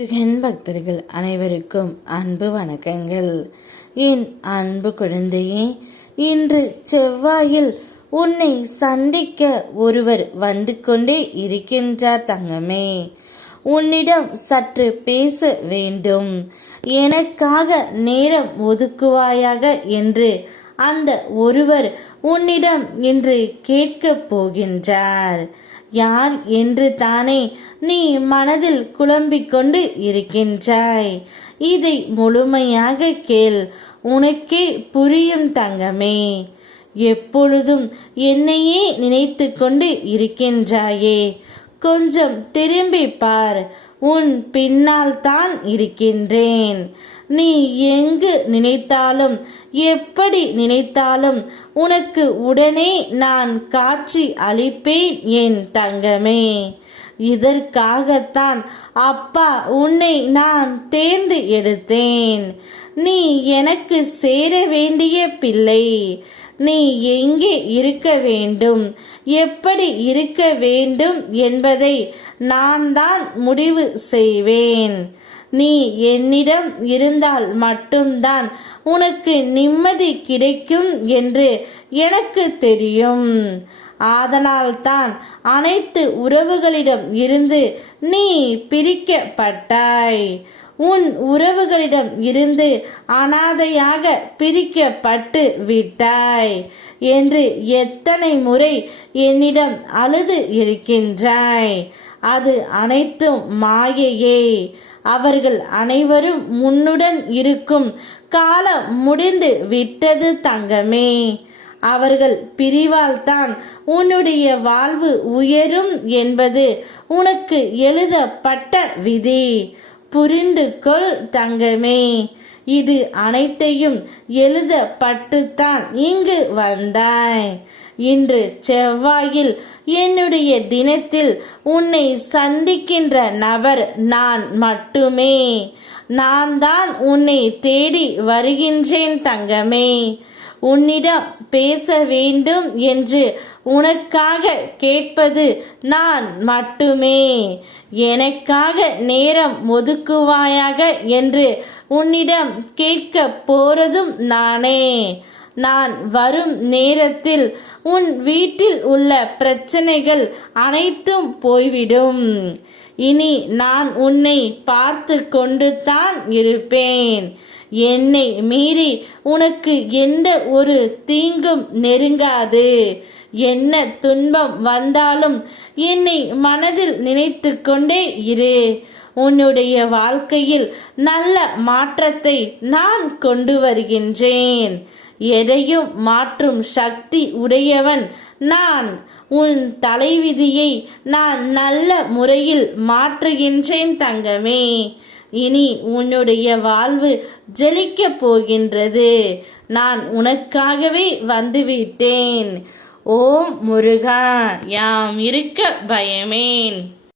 முருகன் பக்தர்கள் அனைவருக்கும் அன்பு வணக்கங்கள். என் அன்பு குழந்தையே, இன்று செவ்வாயில் உன்னை சந்திக்க ஒருவர் வந்து கொண்டே இருக்கின்றார் தங்கமே. உன்னிடம் சற்று பேச வேண்டும், எனக்காக நேரம் ஒதுக்குவாயாக என்று அந்த ஒருவர் உன்னிடம் இன்று கேட்கப் போகின்றார். யார் என்று தானே நீ மனதில் குழம்பிக் கொண்டு இருக்கின்றாய். இதை முழுமையாக கேள், உனக்கே புரியும் தங்கமே. எப்பொழுதும் என்னையே நினைத்து கொண்டு இருக்கின்றாயே, கொஞ்சம் திரும்பி பார், உன் பின்னால் தான் இருக்கின்றேன். நீ எங்கு நினைத்தாலும் எப்படி நினைத்தாலும் உனக்கு உடனே நான் காட்சி அளிப்பேன் என் தங்கமே. இதற்காகத்தான் அப்பா உன்னை நான் தேர்ந்து எடுத்தேன். நீ எனக்கு சேர வேண்டிய பிள்ளை. நீ எங்கே இருக்க வேண்டும், எப்படி இருக்க வேண்டும் என்பதை நான் தான் முடிவு செய்வேன். நீ என்னிடம் இருந்தால் மட்டும்தான் உனக்கு நிம்மதி கிடைக்கும் என்று எனக்கு தெரியும். அதனால்தான் அனைத்து உறவுகளிடம் இருந்து நீ பிரிக்கப்பட்டாய். உன் உறவுகளிடம் இருந்து அனாதையாக பிரிக்கப்பட்டு விட்டாய் என்று எத்தனை முறை என்னிடம் அழுது இருக்கின்றாய். அது அனைத்தும் மாயையே. அவர்கள் அனைவரும் முன்னுடன் இருக்கும் காலம் முடிந்து விட்டது தங்கமே. அவர்கள் பிரிவால் தான் உன்னுடைய வாழ்வு உயரும் என்பது உனக்கு எழுதப்பட்ட விதி. புரிந்து கொள் தங்கமே. இது அனைத்தையும் எழுதப்பட்டுத்தான் இங்கு வந்தாய். இன்று செவ்வாயில் என்னுடைய தினத்தில் உன்னை சந்திக்கின்ற நபர் நான் மட்டுமே. நான் தான் உன்னை தேடி வருகின்றேன் தங்கமே. உன்னிடம் பேச வேண்டும் என்று உனக்காக கேட்பது நான் மட்டுமே. எனக்காக நேரம் ஒதுக்குவாயாக என்று உன்னிடம் கேட்க போறதும் நானே. நான் வரும் நேரத்தில் உன் வீட்டில் உள்ள பிரச்சனைகள் அனைத்தும் போய்விடும். இனி நான் உன்னை பார்த்து கொண்டு தான் இருப்பேன். என்னை மீறி உனக்கு எந்த ஒரு தீங்கும் நெருங்காது. என்ன துன்பம் வந்தாலும் என்னை மனதில் நினைத்து கொண்டே இரு. உன்னுடைய வாழ்க்கையில் நல்ல மாற்றத்தை நான் கொண்டு வருகின்றேன். எதையும் மாற்றும் சக்தி உடையவன் நான். உன் தலைவிதியை நான் நல்ல முறையில் மாற்றுகின்றேன் தங்கமே. இனி உன்னுடைய வாழ்வு ஜெலிக்கப் போகின்றது. நான் உனக்காகவே வந்துவிட்டேன். ஓம் முருகா, யாம் இருக்க பயமேன்.